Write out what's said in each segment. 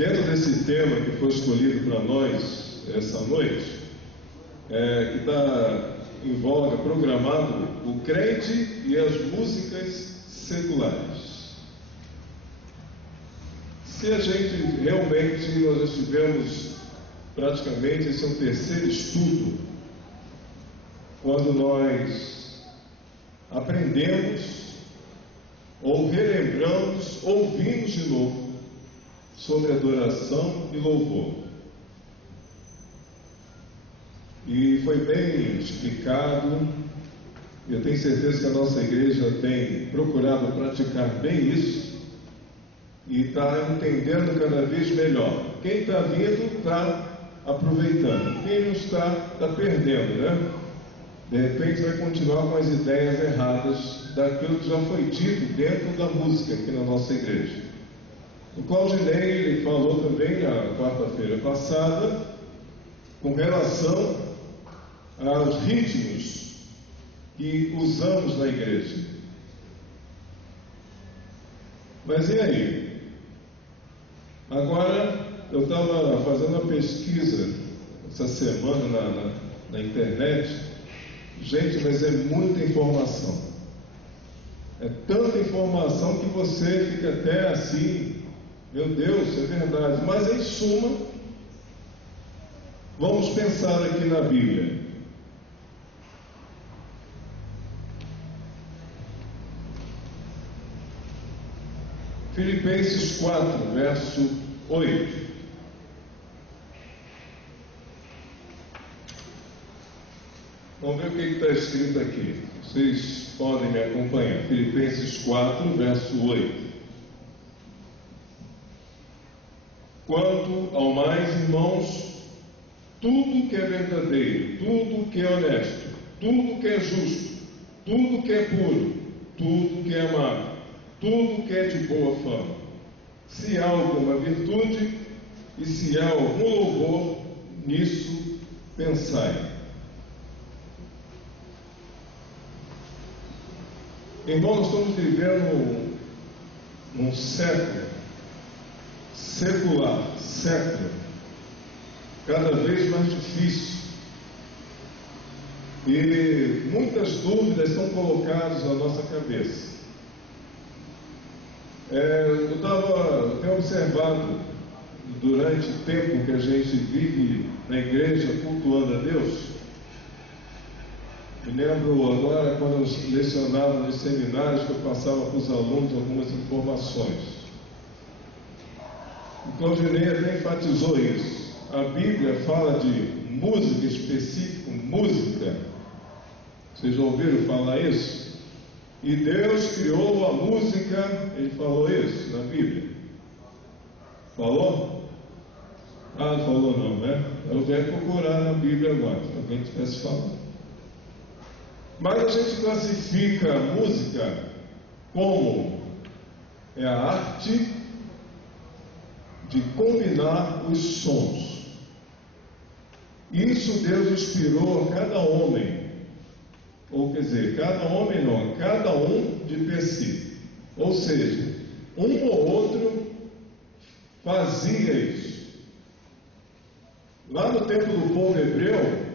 dentro desse tema que foi escolhido para nós essa noite, que está em voga, programado, o crente e as músicas seculares. Se a gente realmente, nós já tivemos praticamente, esse é o terceiro estudo, quando nós aprendemos ou relembramos, ouvimos de novo sobre adoração e louvor. E foi bem explicado. Eu tenho certeza que a nossa igreja tem procurado praticar bem isso e está entendendo cada vez melhor. Quem está vindo está aproveitando, quem não está perdendo, né? De repente vai continuar com as ideias erradas daquilo que já foi dito dentro da música aqui na nossa igreja. O Claudinei, ele falou também na quarta-feira passada com relação aos ritmos que usamos na igreja. Mas e aí? Agora, eu estava fazendo uma pesquisa essa semana na internet. Gente, mas é muita informação. É tanta informação que você fica até assim, meu Deus, é verdade. Mas em suma, vamos pensar aqui na Bíblia. Filipenses 4, verso 8. Vamos ver o que está escrito aqui. Vocês podem me acompanhar. Filipenses 4, verso 8. Quanto ao mais, irmãos, tudo que é verdadeiro, tudo que é honesto, tudo que é justo, tudo que é puro, tudo que é amável, tudo que é de boa fama, se há alguma virtude e se há algum louvor, nisso pensai. Irmãos, nós estamos vivendo um século secular, cada vez mais difícil, e muitas dúvidas são colocadas na nossa cabeça. Eu tenho observado durante o tempo que a gente vive na igreja cultuando a Deus. Me lembro agora quando eu lecionava nos seminários que eu passava para os alunos algumas informações. O Claudinei até enfatizou isso. A Bíblia fala de música específica, música. Vocês já ouviram falar isso? E Deus criou a música, ele falou isso na Bíblia. Falou? Ah, não falou não, né? Eu venho procurar na Bíblia agora, se alguém tivesse falado. Mas a gente classifica a música como a arte de combinar os sons. Isso Deus inspirou a cada homem, ou quer dizer, cada homem não, cada um de per si. Ou seja, um ou outro fazia isso. Lá no tempo do povo hebreu,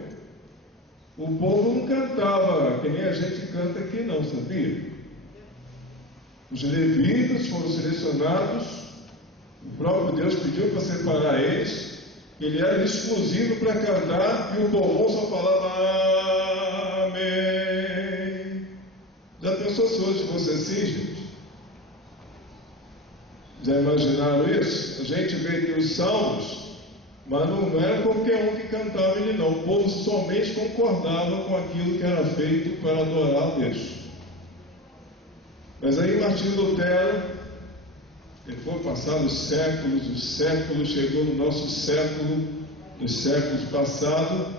o povo não cantava que nem a gente canta aqui não, sabia? Os levitas foram selecionados, o próprio Deus pediu para separar eles, ele era exclusivo para cantar, e o povo só falava amém. Já pensou se hoje fosse assim, gente? Já imaginaram isso? A gente vê aqui os salmos, mas não era qualquer um que cantava ele não. O povo somente concordava com aquilo que era feito para adorar a Deus. Mas aí Martinho Lutero, depois passados os séculos, chegou no nosso século, nos séculos passados,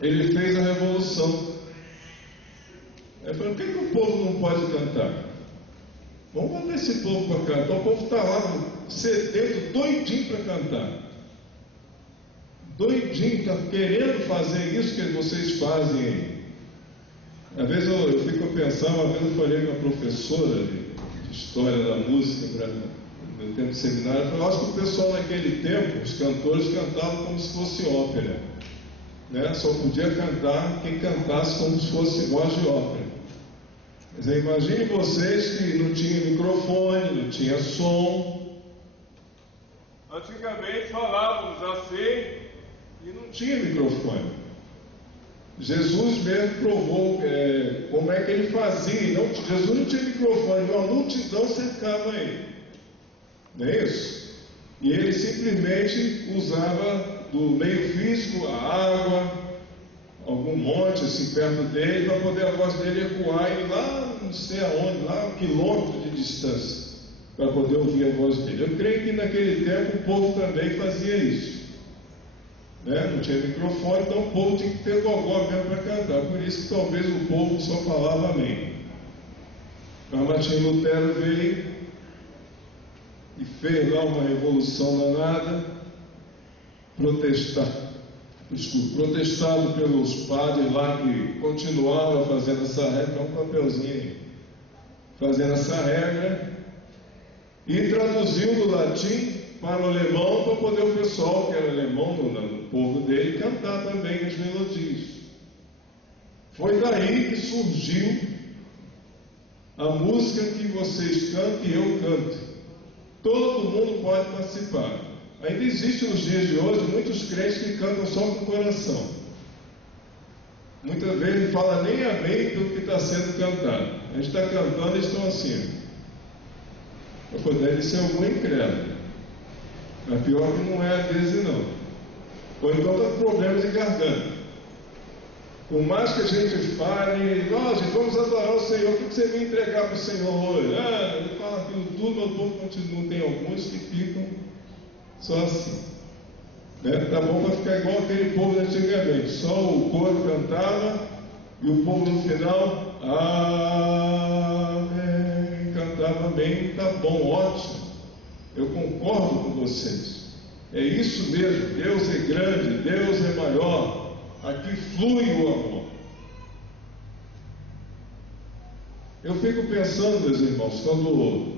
ele fez a revolução. Ele falou, por que o povo não pode cantar? Vamos botar esse povo para cantar. O povo está lá sedento, doidinho para cantar. Doidinho, está querendo fazer isso que vocês fazem aí. Às vezes eu fico a pensar, uma vez eu falei com uma professora de história da música no meu tempo de seminário, eu acho que o pessoal naquele tempo, os cantores cantavam como se fosse ópera, né? Só podia cantar quem cantasse como se fosse voz de ópera. Mas imagine vocês que não tinha microfone, não tinha som. Antigamente falávamos assim e não tinha microfone. Jesus mesmo provou como é que ele fazia. Jesus não tinha microfone, uma multidão cercava ele. Não é isso? E ele simplesmente usava do meio físico a água, algum monte assim perto dele, para poder a voz dele ecoar e ir lá não sei aonde, lá 1 quilômetro de distância, para poder ouvir a voz dele. Eu creio que naquele tempo o povo também fazia isso, né? Não tinha microfone, então o povo tinha que ter gogó mesmo para cantar. Por isso que talvez o povo só falava amém. Mas Martinho Lutero veio e fez lá uma revolução danada, protestado pelos padres lá que continuavam fazendo essa regra, um papelzinho aí, fazendo essa regra, e traduziu do latim para o alemão, para poder o pessoal que era alemão no povo dele cantar também as melodias. Foi daí que surgiu a música que vocês cantam e eu canto. Todo mundo pode participar. Ainda existe nos dias de hoje muitos crentes que cantam só com o coração. Muitas vezes não fala nem amém pelo que está sendo cantado. A gente está cantando e eles estão assim. Deve ser algum incrédulo. Mas pior que não é às vezes não. Ou então está com problemas de garganta. Por mais que a gente fale, nós vamos adorar o Senhor, o que você vai entregar para o Senhor hoje? Ele fala aquilo tudo, mas o povo continua. Tem alguns que ficam só assim, né? Tá bom para ficar igual aquele povo de antigamente, só o coro cantava e o povo no final amém, cantava bem. Tá bom, ótimo, eu concordo com vocês, é isso mesmo. Deus é grande, Deus é maior, aqui flui o amor. Eu fico pensando, meus irmãos, quando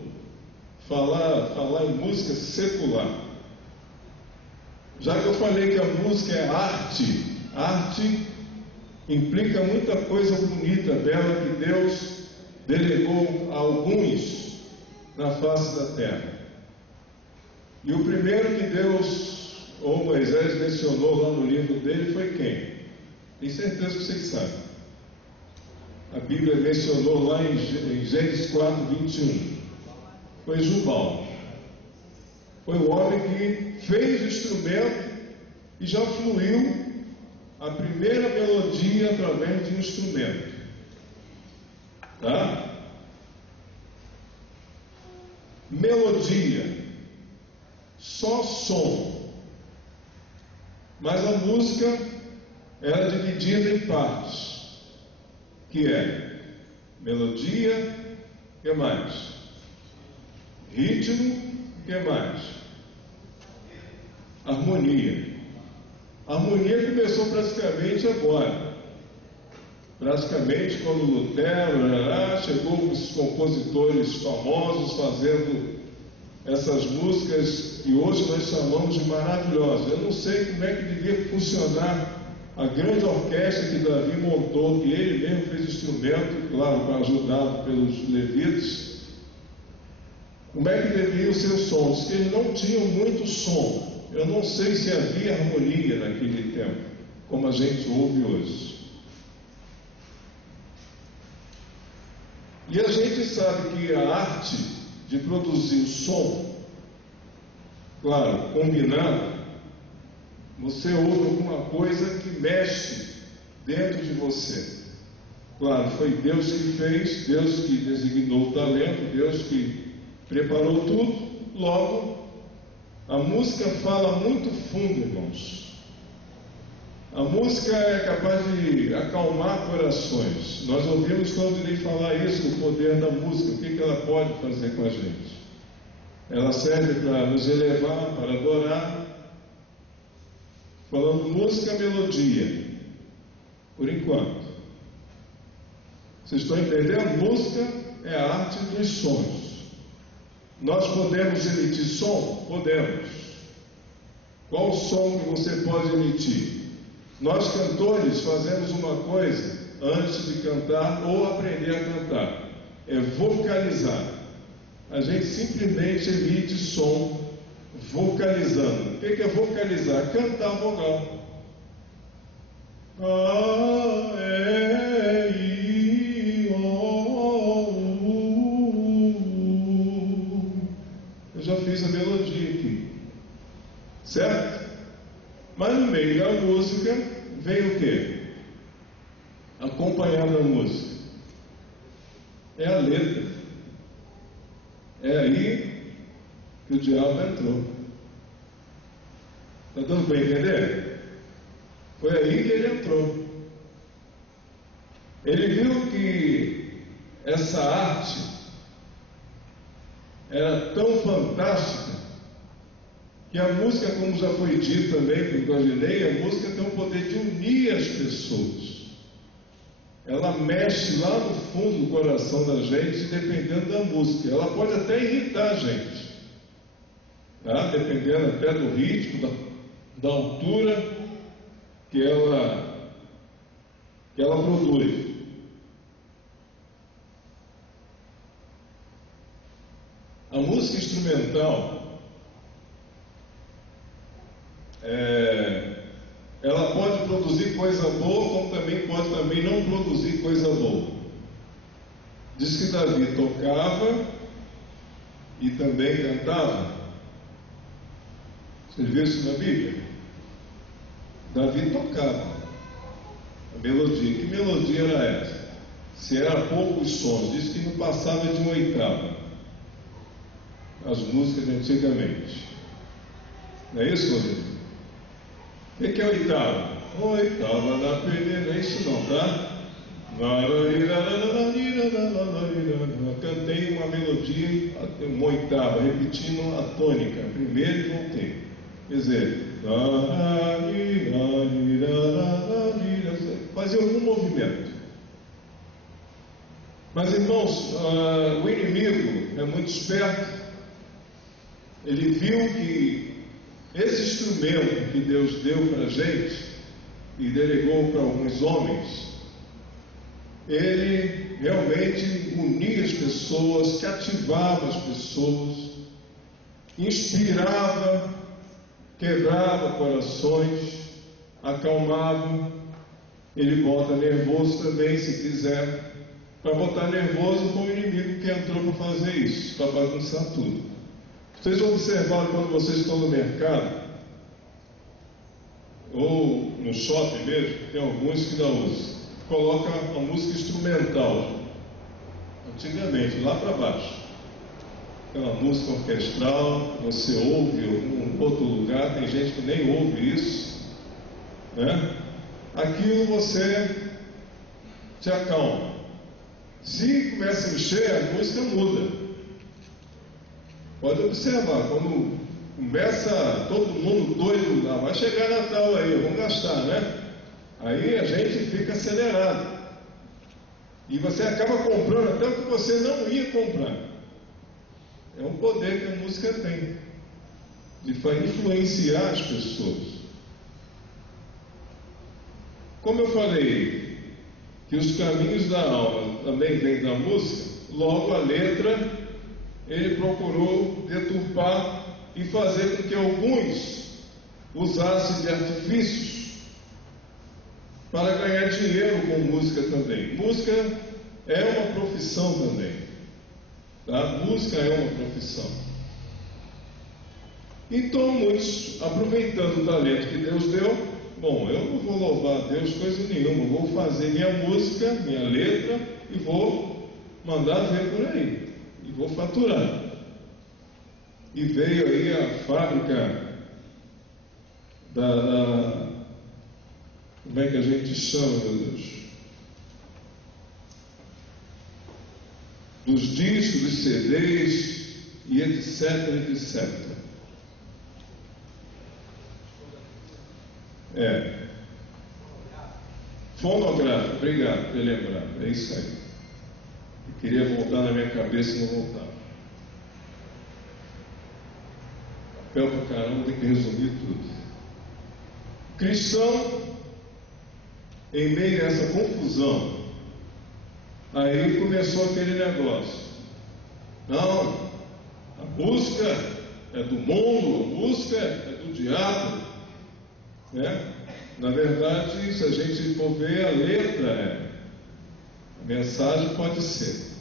falar em música secular, já que eu falei que a música é arte implica muita coisa bonita, bela, que Deus delegou a alguns na face da terra. E o primeiro que Deus, ou Moisés, mencionou lá no livro dele foi quem? Tenho certeza que vocês sabem. A Bíblia mencionou lá em Gênesis 4:21. Foi Jubal. Foi o homem que fez o instrumento e já fluiu a primeira melodia através de um instrumento. Tá? Melodia, só som. Mas a música era dividida em partes, que é melodia, que mais? Ritmo, que mais? Harmonia. A harmonia começou praticamente agora. Praticamente quando Lutero chegou os compositores famosos fazendo essas músicas que hoje nós chamamos de maravilhosas. Eu não sei como é que devia funcionar a grande orquestra que Davi montou, que ele mesmo fez instrumento, claro, ajudado pelos levitas. Como é que devia ser o som? Diz que eles não tinham muito som. Eu não sei se havia harmonia naquele tempo, como a gente ouve hoje. E a gente sabe que a arte de produzir o som, claro, combinado, você ouve alguma coisa que mexe dentro de você. Claro, foi Deus que fez, Deus que designou o talento, Deus que preparou tudo. Logo, a música fala muito fundo, irmãos. A música é capaz de acalmar corações. Nós ouvimos quando irei falar isso, o poder da música, o que ela pode fazer com a gente. Ela serve para nos elevar, para adorar. Falando música, melodia, por enquanto. Vocês estão entendendo? Música é a arte dos sons. Nós podemos emitir som? Podemos. Qual o som que você pode emitir? Nós cantores fazemos uma coisa antes de cantar ou aprender a cantar, é vocalizar. A gente simplesmente emite som vocalizando. O que é vocalizar? Cantar vogal. A, E, I, O, U. Eu já fiz a melodia aqui, certo? Mas no meio da música vem o quê? Acompanhando a música é a letra. É aí que o diabo entrou. Está dando para entender? Foi aí que ele entrou. Ele viu que essa arte era tão fantástica que a música, como já foi dito também por Gordinei, a música tem o poder de unir as pessoas. Ela mexe lá no fundo do coração da gente, dependendo da música. Ela pode até irritar a gente, tá? Dependendo até do ritmo, da altura que ela produz. A música instrumental, ela pode produzir coisa boa, como também pode não produzir coisa boa. Diz que Davi tocava e também cantava. Você viu isso na Bíblia? Davi tocava a melodia. Que melodia era essa? Se era poucos sons, diz que não passava de uma oitava. As músicas de antigamente. Não é isso, Rodrigo? O que é oitava? Oitava na peneira, não é isso não, tá? Cantei uma melodia, uma oitava, repetindo a tônica, primeiro e voltei. Quer dizer, fazia algum movimento. Mas irmãos, o inimigo é muito esperto. Ele viu que esse instrumento que Deus deu para a gente e delegou para alguns homens, ele realmente unia as pessoas, cativava as pessoas, inspirava, quebrava corações, acalmava. Ele bota nervoso também, se quiser. Para botar nervoso foi o inimigo que entrou para fazer isso, para bagunçar tudo. Vocês observaram quando vocês estão no mercado ou no shopping mesmo, tem alguns que não usam, coloca a música instrumental, antigamente, lá para baixo, aquela música orquestral, você ouve em algum outro lugar, tem gente que nem ouve isso, né? Aquilo você te acalma. Se começa a mexer, a música muda. Pode observar, quando começa todo mundo doido lá, vai chegar Natal aí, vamos gastar, né? Aí a gente fica acelerado. E você acaba comprando até o que você não ia comprar. É um poder que a música tem, de influenciar as pessoas. Como eu falei, que os caminhos da alma também vêm da música, logo a letra ele procurou deturpar e fazer com que alguns usassem de artifícios para ganhar dinheiro com música também. Música é uma profissão também, tá? Música é uma profissão. Então muitos, aproveitando o talento que Deus deu, bom, eu não vou louvar a Deus coisa nenhuma, vou fazer minha música, minha letra e vou mandar ver por aí. E vou faturar. E veio aí a fábrica como é que a gente chama, meu Deus? Dos discos, dos CDs e etc, etc. Fonográfico, obrigado por lembrar, é isso aí. Eu queria voltar na minha cabeça e não voltava. papel pra caramba, tem que resumir tudo. Cristão, em meio a essa confusão, aí começou aquele negócio. Não, a música é do mundo, a música é do diabo, né? Na verdade, se a gente for ver a letra, a mensagem pode ser: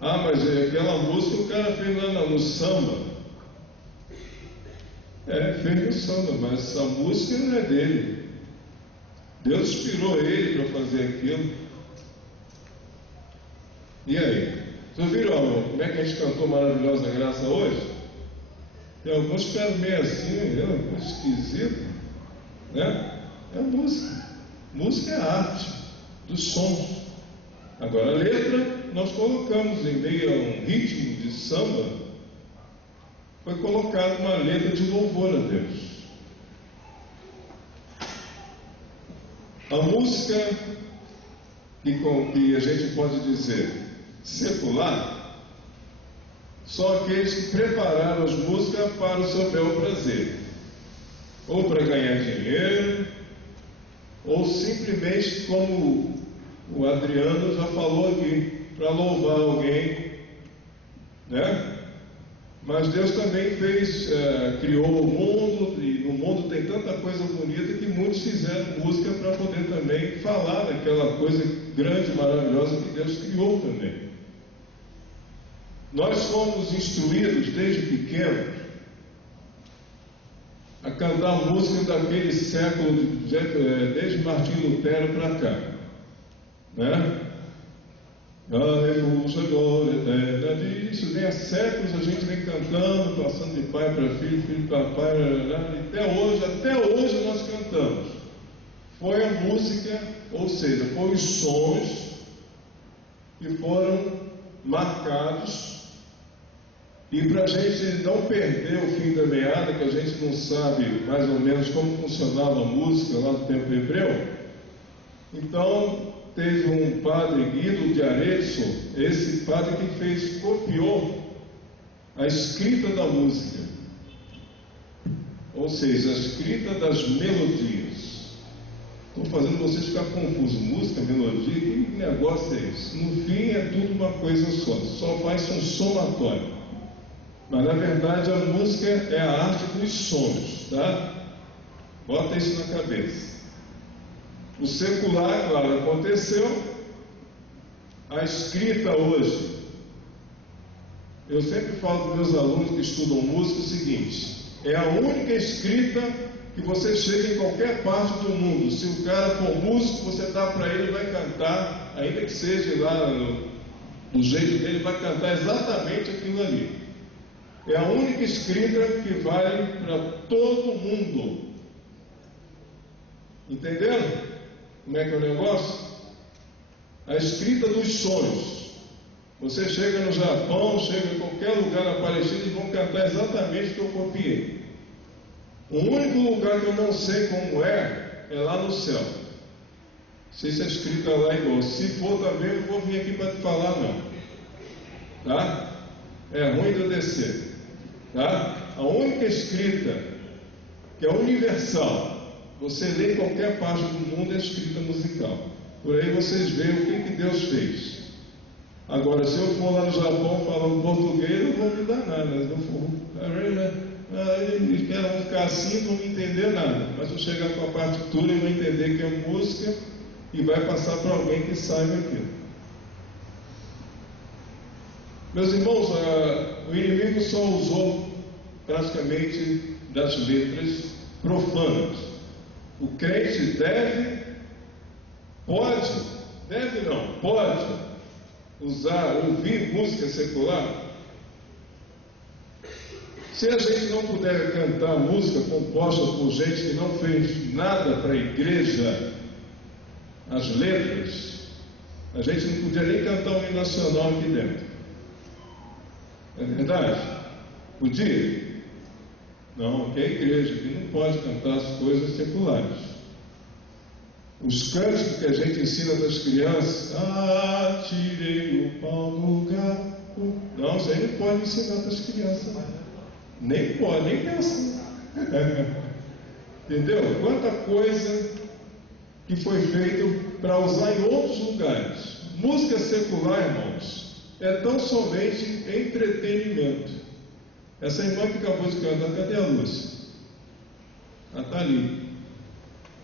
ah, mas aquela música o cara fez lá no samba. Fez no samba, mas a música não é dele. Deus inspirou ele para fazer aquilo. E aí? Vocês viram como é que a gente cantou Maravilhosa Graça hoje? Tem alguns que ficaram meio assim, esquisito, né? É música. Música é arte dos sons. Agora a letra nós colocamos em meio a um ritmo de samba. Foi colocada uma letra de louvor a Deus. A música que a gente pode dizer secular, só aqueles que prepararam as músicas para o seu bel prazer, ou para ganhar dinheiro, ou simplesmente, como o Adriano já falou aqui, para louvar alguém, né? Mas Deus também criou o mundo, e no mundo tem tanta coisa bonita que muitos fizeram música para poder também falar daquela coisa grande, maravilhosa que Deus criou também. Nós fomos instruídos desde pequenos a cantar música daquele século, desde Martim Lutero para cá, né? Aleluia, glória eterna. Isso vem há séculos, a gente vem cantando, passando de pai para filho, filho para pai, e até hoje nós cantamos. Foi a música, ou seja, foram os sons que foram marcados. E para a gente não perder o fim da meada, que a gente não sabe mais ou menos como funcionava a música lá no tempo hebreu, então teve um padre, Guido de Arezzo, esse padre que copiou a escrita da música, ou seja, a escrita das melodias. Estou fazendo vocês ficar confusos. Música, melodia, que negócio é esse? No fim é tudo uma coisa só faz um somatório. Mas na verdade a música é a arte dos sons, tá? Bota isso na cabeça. O secular, claro, aconteceu. A escrita hoje, eu sempre falo para meus alunos que estudam música o seguinte: é a única escrita que você chega em qualquer parte do mundo. Se o cara for músico, você dá para ele, vai cantar, ainda que seja lá do jeito dele, vai cantar exatamente aquilo ali. É a única escrita que vale para todo mundo. Entenderam como é que é o negócio? A escrita dos sonhos. Você chega no Japão, chega em qualquer lugar na Palestina e vão cantar exatamente o que eu copiei. O único lugar que eu não sei como é lá no céu. Se a escrita lá é igual. Se for também, eu não vou vir aqui para te falar não. Tá? É ruim de eu descer. Tá? A única escrita que é universal, você lê em qualquer parte do mundo, é escrita musical. Por aí vocês veem o que Deus fez. Agora, se eu for lá no Japão falando português, não vou me dar nada. Não vou. Eles querem ficar assim, não vão entender nada. Mas eu chegar com a partitura e vou entender que é música e vai passar para alguém que saiba aquilo. Meus irmãos, o inimigo só usou praticamente das letras profanas. O crente pode ouvir música secular. Se a gente não puder cantar música composta por gente que não fez nada para a igreja, as letras, a gente não podia nem cantar o hino nacional aqui dentro. É verdade? Podia? Não, que é a igreja que não pode cantar as coisas seculares. Os cânticos que a gente ensina das crianças, tirei o pau no gato. Não, isso aí não pode ensinar para as crianças. Nem pode, nem pensa. Entendeu? Quanta coisa que foi feito para usar em outros lugares. Música secular, irmãos, é tão somente entretenimento. Essa irmã que acabou de cantar, cadê a luz? Ela está ali.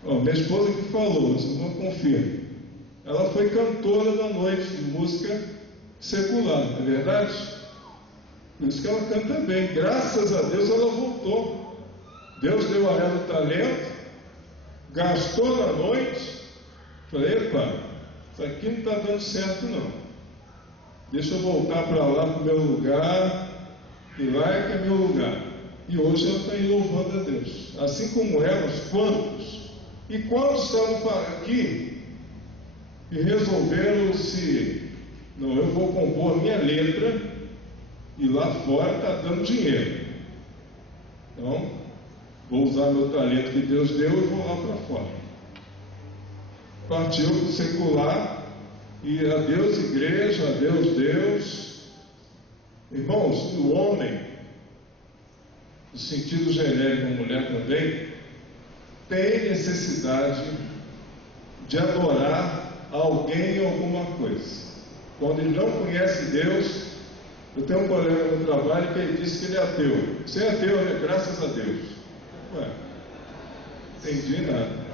Minha esposa que falou, você não confirma. Ela foi cantora da noite de música secular, não é verdade? Por isso que ela canta bem. Graças a Deus ela voltou. Deus deu a ela o talento, gastou na noite. Falei, epa, isso aqui não está dando certo não. Deixa eu voltar para lá, para o meu lugar, e lá é que é meu lugar. E hoje ela está aí louvando a Deus. Assim como elas, quantos? E quantos estavam aqui e resolveram não, eu vou compor a minha letra e lá fora está dando dinheiro. Então, vou usar meu talento que Deus deu e vou lá para fora. Partiu do secular e adeus igreja, adeus Deus. Irmãos, o homem, no sentido genérico, a mulher também, tem necessidade de adorar alguém ou alguma coisa. Quando ele não conhece Deus, eu tenho um colega no trabalho que ele disse que ele é ateu. Você é ateu, né? Graças a Deus. Ué, não entendi nada.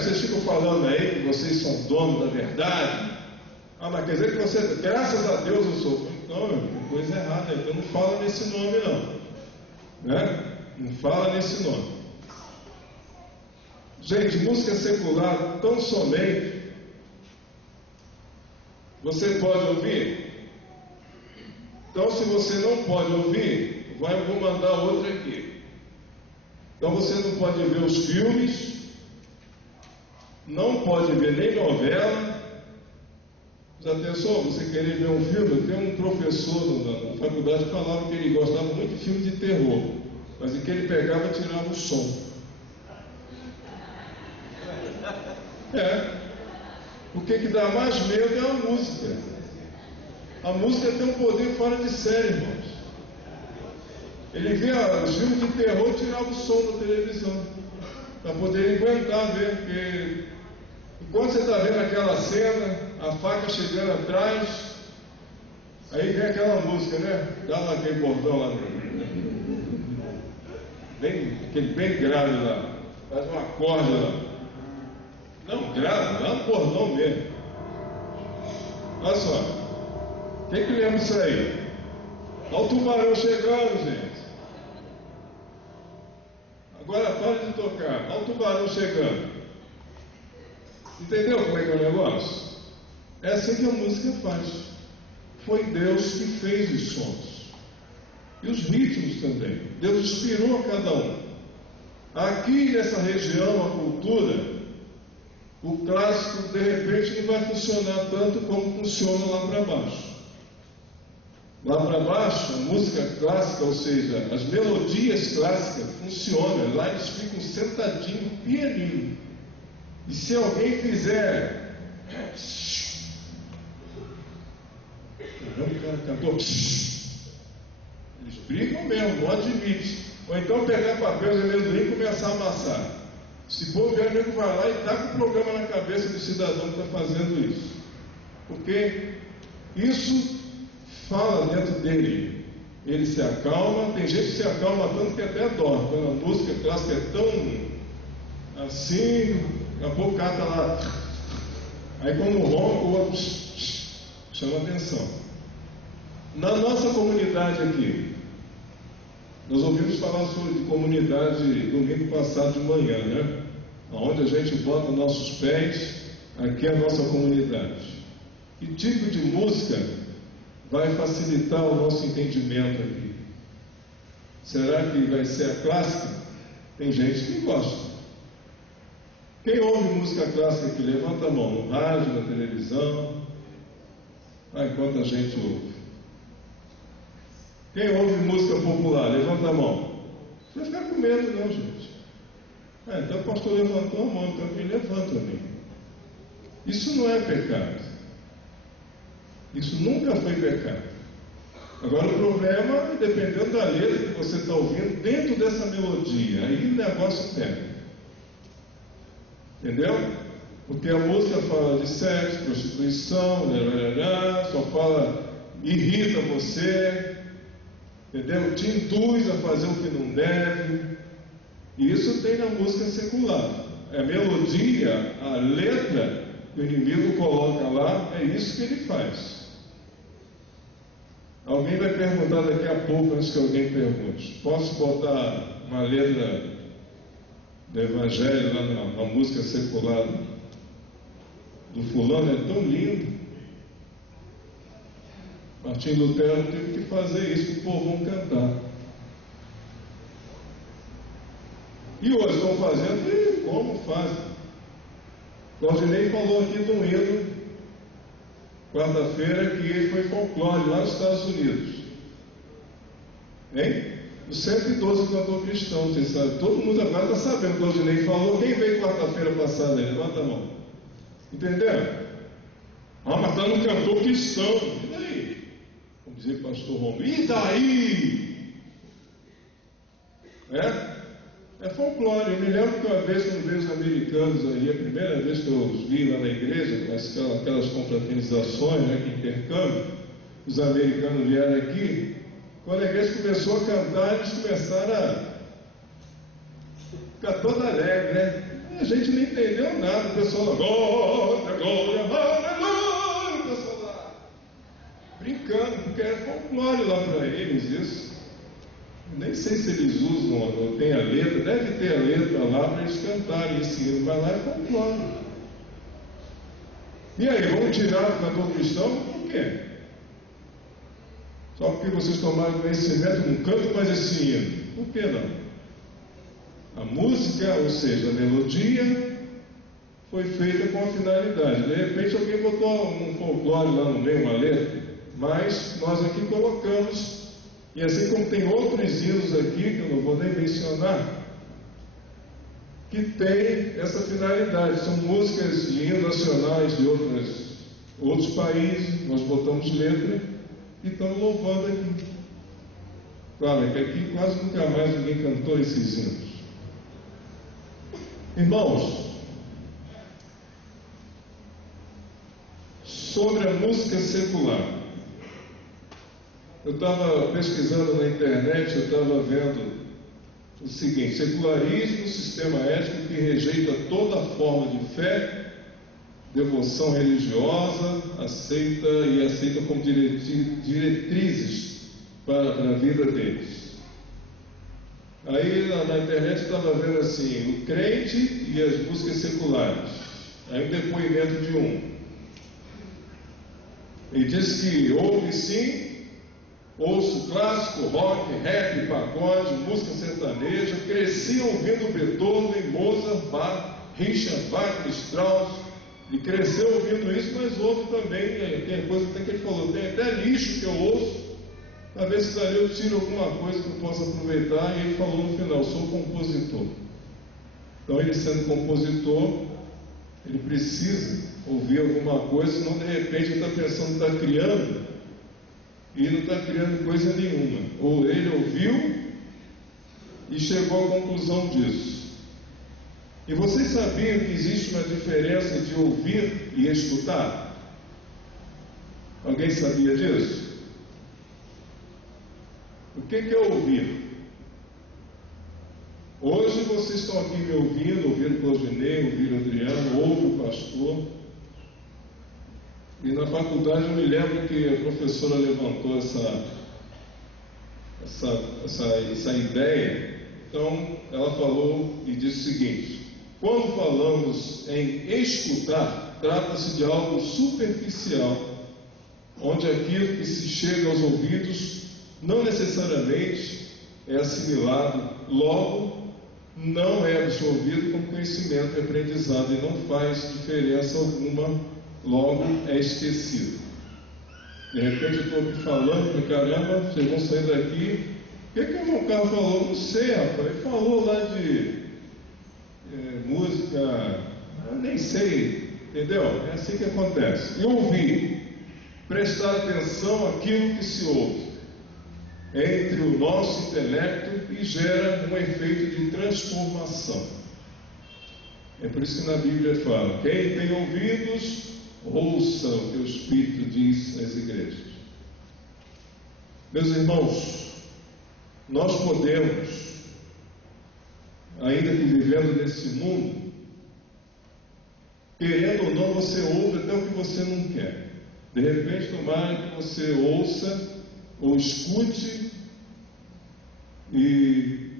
Vocês ficam falando aí que vocês são donos da verdade. Mas quer dizer que você, graças a Deus eu sou. Não, tem coisa errada, então não fala nesse nome não. Não fala nesse nome. Gente, música secular tão somente você pode ouvir. Então, se você não pode ouvir, vou mandar outra aqui. Então, você não pode ver os filmes, não pode ver nem novela. Já pensou, você querer ver um filme? Tem um professor na faculdade que falava que ele gostava muito de filme de terror, mas em que ele pegava e tirava o som. O que dá mais medo é a música. A música tem um poder fora de série, irmãos. Ele via os filmes de terror e tirava o som da televisão para poder aguentar ver, porque enquanto você está vendo aquela cena, a faca chegando atrás, aí vem aquela música, né? Dá lá aquele bordão lá, aquele bem grave lá, faz uma corda lá. Não, grave, lá no bordão mesmo. Olha só, quem que lembra isso aí? Olha o tubarão chegando, gente. Agora para de tocar, olha o tubarão chegando. Entendeu como é que é o negócio? É assim que a música faz. Foi Deus que fez os sons. E os ritmos também. Deus inspirou a cada um. Aqui nessa região, a cultura, o clássico de repente não vai funcionar tanto como funciona lá para baixo. Lá para baixo, a música clássica, ou seja, as melodias clássicas funcionam. Lá eles ficam sentadinhos, pianinho. E se alguém fizer, o cara cantou, eles brigam mesmo, não admite. Ou então pegar papel de amendoim e começar a amassar. Se for ver, o nego vai lá e taca o programa na cabeça do cidadão que está fazendo isso. Porque isso fala dentro dele. Ele se acalma, tem gente que se acalma tanto que até dorme. Quando a música clássica é tão assim, daqui a pouco o cara está lá. Aí quando ronca, o outro chama atenção. Na nossa comunidade aqui, nós ouvimos falar sobre comunidade domingo passado de manhã, né? Onde a gente bota nossos pés, aqui é a nossa comunidade. Que tipo de música vai facilitar o nosso entendimento aqui? Será que vai ser a clássica? Tem gente que gosta. Quem ouve música clássica aqui? Levanta a mão, no rádio, na televisão. Quanta gente ouve. Quem ouve música popular? Levanta a mão. Não vai ficar com medo não, gente. Então o pastor levantou a mão, então quem levanta também. Isso não é pecado. Isso nunca foi pecado. Agora o problema é dependendo da letra que você está ouvindo dentro dessa melodia, aí o negócio pega. Entendeu? Porque a música fala de sexo, prostituição, só fala, irrita você, entendeu? Te induz a fazer o que não deve. E isso tem na música secular. A melodia, a letra que o inimigo coloca lá, é isso que ele faz. Alguém vai perguntar daqui a pouco, antes que alguém pergunte: posso botar uma letra do Evangelho lá na música secular do fulano? É tão lindo. Martim Lutero teve que fazer isso para o povo cantar. E hoje estão fazendo, e como fazem? Claudinei falou aqui do hino, quarta-feira, que ele foi folclore lá nos Estados Unidos. Hein? O 112 cantor cristão, vocês sabem. Todo mundo agora está sabendo. O Claudinei falou. Quem veio quarta-feira passada aí? Levanta a mão. Entenderam? Ah, mas está no cantor cristão. E daí? Como dizia o pastor Romulo. E daí? É folclore. Eu me lembro que uma vez, quando veio os americanos aí, a primeira vez que eu os vi lá na igreja, aquelas confraternizações, né, que intercâmbio, os americanos vieram aqui, quando a igreja começou a cantar, eles começaram a ficar toda alegre, né? A gente não entendeu nada, o pessoal lá, glória, aleluia, o pessoal lá, brincando, porque é folclore lá para eles isso. Nem sei se eles usam ou tem a letra, deve ter a letra lá para eles cantarem esse hino, mas lá é folclore. E aí, vamos tirar o cantor cristão? Por quê? Só porque vocês tomaram conhecimento, não cantam mais esse hino. Por que não? A música, ou seja, a melodia, foi feita com a finalidade. De repente alguém botou um folclore lá no meio, uma letra, mas nós aqui colocamos. E assim como tem outros hinos aqui, que eu não vou nem mencionar, que tem essa finalidade. São músicas de hinos nacionais de outros países, nós botamos letra e estamos louvando aqui. Claro, é que aqui quase nunca mais ninguém cantou esses hinos. Irmãos, sobre a música secular, eu estava pesquisando na internet, eu estava vendo o seguinte: secularismo, sistema ético que rejeita toda forma de fé, devoção religiosa, aceita como diretrizes para a vida deles. Aí na internet eu estava vendo assim, o crente e as músicas seculares. Aí um depoimento de um. Ele disse que ouve sim, ouço clássico, rock, rap, pagode, música sertaneja, cresci ouvindo Beethoven, Mozart, Bach, Richard Wagner, Strauss, e cresceu ouvindo isso, mas ouve também, tem coisa até que ele falou, tem até lixo que eu ouço, para ver se dali eu tiro alguma coisa que eu possa aproveitar, e ele falou no final, sou compositor. Então ele sendo compositor, ele precisa ouvir alguma coisa, senão de repente ele está pensando que está criando, e não está criando coisa nenhuma. Ou ele ouviu e chegou à conclusão disso. E vocês sabiam que existe uma diferença de ouvir e escutar? Alguém sabia disso? O que é ouvir? Hoje vocês estão aqui me ouvindo o Claudinei, ouvindo o Adriano, ouve o pastor. E na faculdade eu me lembro que a professora levantou essa ideia. Então ela falou e disse o seguinte: quando falamos em escutar, trata-se de algo superficial, onde aquilo que se chega aos ouvidos não necessariamente é assimilado, logo não é absorvido como conhecimento e aprendizado e não faz diferença alguma, logo é esquecido. De repente eu estou aqui falando, caramba, vocês vão sair daqui, o que o irmão Carlos falou? Não sei, rapaz, ele falou lá de música, eu nem sei, entendeu? É assim que acontece. E ouvir, prestar atenção àquilo que se ouve. entre o nosso intelecto e gera um efeito de transformação. É por isso que na Bíblia fala: quem tem ouvidos, ouça o que o Espírito diz às igrejas. Meus irmãos, nós podemos, ainda que vivendo nesse mundo, querendo ou não, você ouve até o que você não quer. De repente, tomara que você ouça ou escute e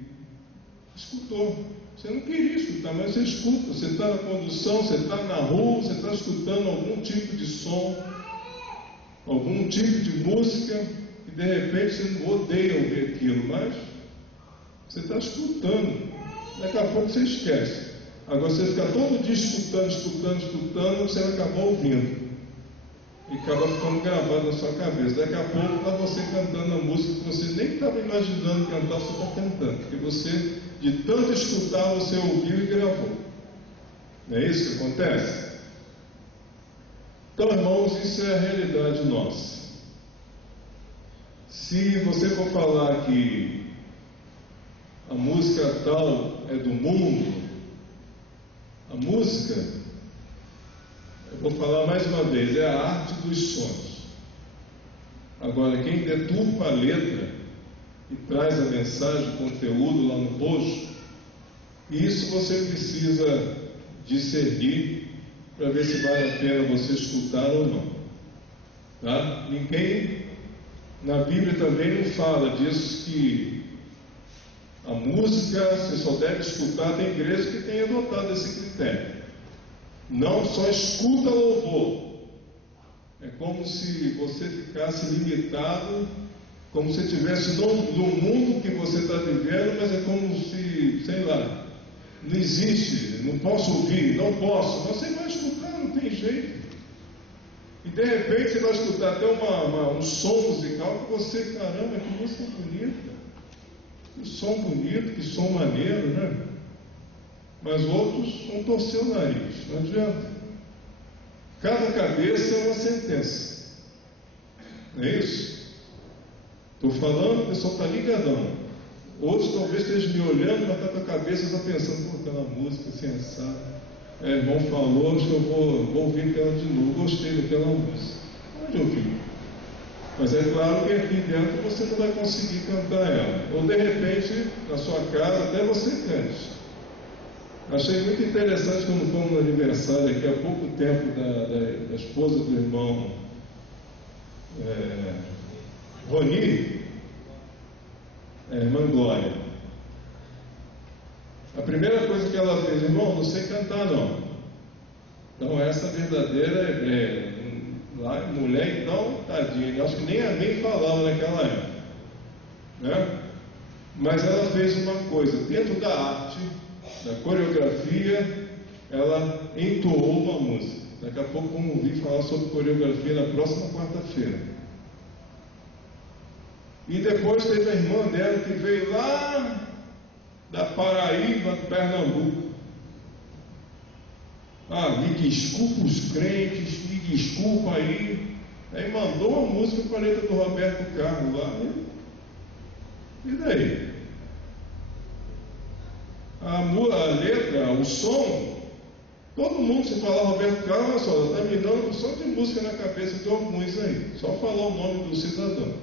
escutou. Você não queria escutar, mas você escuta. Você está na condução, você está na rua, você está escutando algum tipo de som, algum tipo de música, e de repente você não odeia ouvir aquilo, mas você está escutando. Daqui a pouco você esquece. Agora você fica todo dia escutando, você vai acabar ouvindo. E acaba ficando gravado na sua cabeça. Daqui a pouco está você cantando a música que você nem estava imaginando cantar, você está cantando. Porque você, de tanto escutar, você ouviu e gravou. Não é isso que acontece? Então, irmãos, isso é a realidade nossa. Se você for falar que a música tal é do mundo, a música, eu vou falar mais uma vez, é a arte dos sons. Agora, quem deturpa a letra e traz a mensagem, o conteúdo lá no rosto, isso você precisa discernir para ver se vale a pena você escutar ou não. Tá? Ninguém, na Bíblia também não fala disso, que a música você só deve escutar. Tem igreja que tem adotado esse critério. Não só escuta louvor. É como se você ficasse limitado, como se estivesse no mundo que você está vivendo, mas é como se, sei lá, não existe, não posso ouvir, não posso. Você vai escutar, não tem jeito. E de repente você vai escutar até um som musical que você, caramba, que música bonita, que som bonito, que som maneiro, né? Mas outros vão torcer o nariz, não adianta. Cada cabeça é uma sentença. Não é isso? Estou falando, o pessoal está ligadão. Outros talvez estejam me olhando, mas está com a cabeça só pensando, pô, aquela música sensata. Irmão falou, acho que eu vou ouvir aquela de novo. Gostei daquela música. Pode ouvir. Mas é claro que aqui dentro você não vai conseguir cantar ela. Ou de repente, na sua casa, até você cante. Achei muito interessante quando fomos no aniversário aqui há pouco tempo da esposa do irmão Roni, irmã Glória. A primeira coisa que ela fez: irmão, não sei cantar não. Então essa verdadeira hebreia, lá, mulher, então, tadinha, eu acho que nem amém falava naquela época, né? Mas ela fez uma coisa, dentro da arte, da coreografia, ela entoou uma música. Daqui a pouco vamos ouvir falar sobre coreografia na próxima quarta-feira. E depois teve a irmã dela que veio lá da Paraíba, Pernambuco. Me desculpa os crentes, me desculpa aí. Aí mandou uma música com a letra do Roberto Carlos lá. E daí? A letra, o som, todo mundo, se falar Roberto Carlos, olha só, está me dando só de música na cabeça de alguns aí, só falar o nome do cidadão.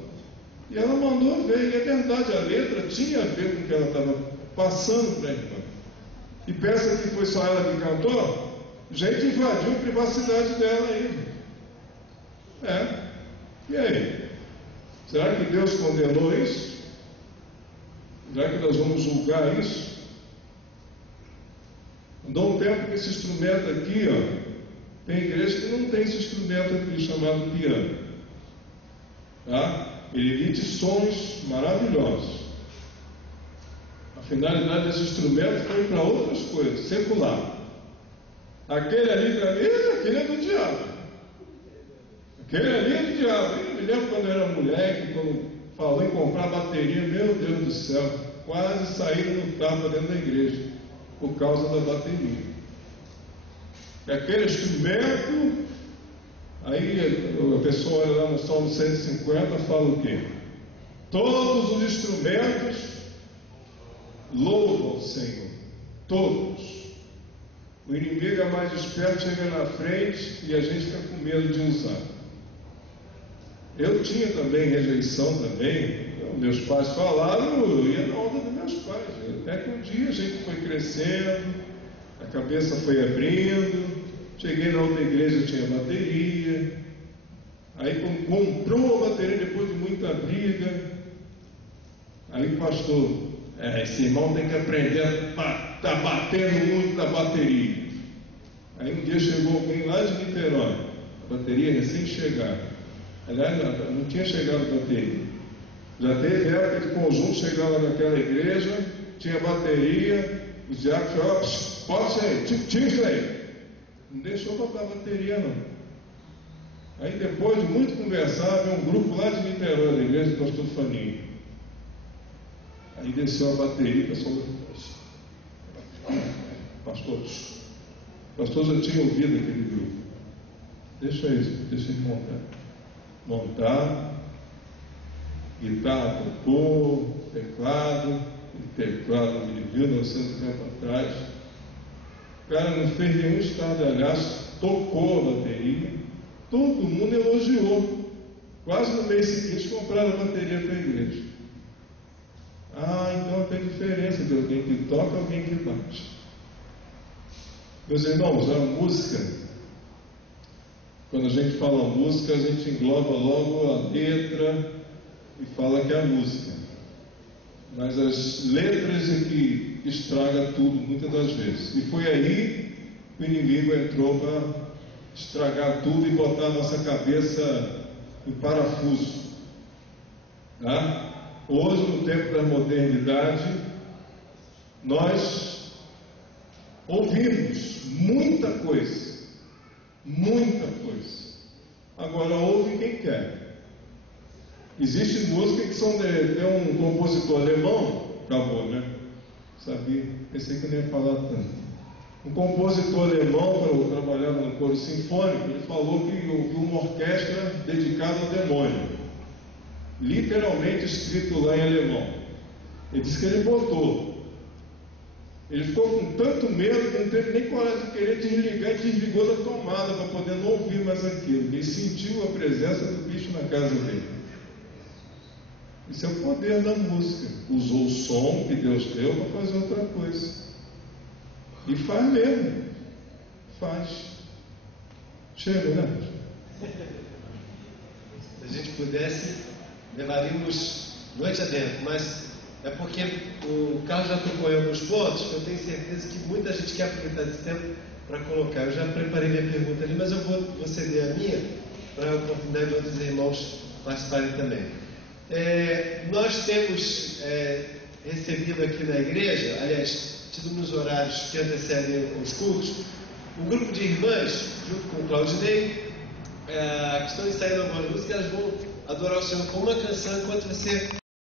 E ela mandou ver, e é verdade, a letra tinha a ver com o que ela estava passando para a irmã. E pensa que foi só ela que cantou? Gente invadiu a privacidade dela aí. E aí? Será que Deus condenou isso? Será que nós vamos julgar isso? Dou um tempo que esse instrumento aqui, tem igreja que não tem esse instrumento aqui chamado piano. Tá? Ele emite sons maravilhosos. A finalidade desse instrumento foi para outras coisas, secular. Aquele ali para mim, aquele é do diabo. Aquele ali é do diabo. Eu me lembro quando eu era moleque, quando falou em comprar bateria, meu Deus do céu, quase saíram no tapa dentro da igreja, por causa da bateria. Aquele instrumento, aí a pessoa olha lá no Salmo 150, fala o quê? Todos os instrumentos louvam o Senhor. Todos. O inimigo é mais esperto, chega na frente e a gente fica com medo de usar. Eu tinha também rejeição também. Meus pais falaram, eu ia na onda dos meus pais. Até que um dia a gente foi crescendo, a cabeça foi abrindo. Cheguei na outra igreja, tinha bateria. Aí comprou a bateria depois de muita briga. Aí o pastor, esse irmão tem que aprender a estar batendo muito na bateria. Aí um dia chegou alguém lá de Niterói, a bateria recém-chegada. Aliás, não tinha chegado a bateria. Já teve época de conjunto, chegava naquela igreja, tinha bateria, os diabos falavam, pode ser, tira isso aí. Não deixou botar a bateria não. Aí depois de muito conversar, veio um grupo lá de Niterói, da igreja do pastor Faninho. Aí desceu a bateria, o pessoal pastor já tinha ouvido aquele grupo. Deixa ele montar, guitarra tocou, teclado de 1900 anos atrás. O cara não fez nenhum estardalhaço, tocou a bateria, todo mundo elogiou. Quase no mês seguinte compraram a bateria para a igreja. Então tem diferença de alguém que toca e alguém que bate. Meus irmãos, a música, quando a gente fala música, a gente engloba logo a letra e fala que é a música. Mas as letras é que estraga tudo, muitas das vezes. E foi aí que o inimigo entrou para estragar tudo e botar a nossa cabeça em parafuso. Tá? Hoje, no tempo da modernidade, nós ouvimos muita coisa. Agora ouve quem quer. Existe música que tem um compositor alemão, acabou, né? Sabia? Pensei que eu não ia falar tanto. Um compositor alemão, quando eu trabalhava no coro sinfônico, ele falou que ouviu uma orquestra dedicada ao demônio. Literalmente escrito lá em alemão. Ele disse que ele botou. Ele ficou com tanto medo que não teve nem coragem de querer desligar e desligou da tomada para poder não ouvir mais aquilo. Ele sentiu a presença do bicho na casa dele. Isso é o poder da música. Usou o som que Deus deu para fazer outra coisa. E faz mesmo. Faz. Chega, né? Se a gente pudesse, levaríamos noite adentro, mas é porque o Carlos já tocou em alguns pontos que eu tenho certeza que muita gente quer aproveitar esse tempo para colocar. Eu já preparei minha pergunta ali, mas eu vou ceder a minha para a oportunidade de outros irmãos participarem também. Nós temos recebido aqui na igreja, aliás, tido nos horários que antecedem os cultos, um grupo de irmãs, junto com o Claudinei, que estão ensaiando alguma música, elas vão adorar o Senhor com uma canção enquanto você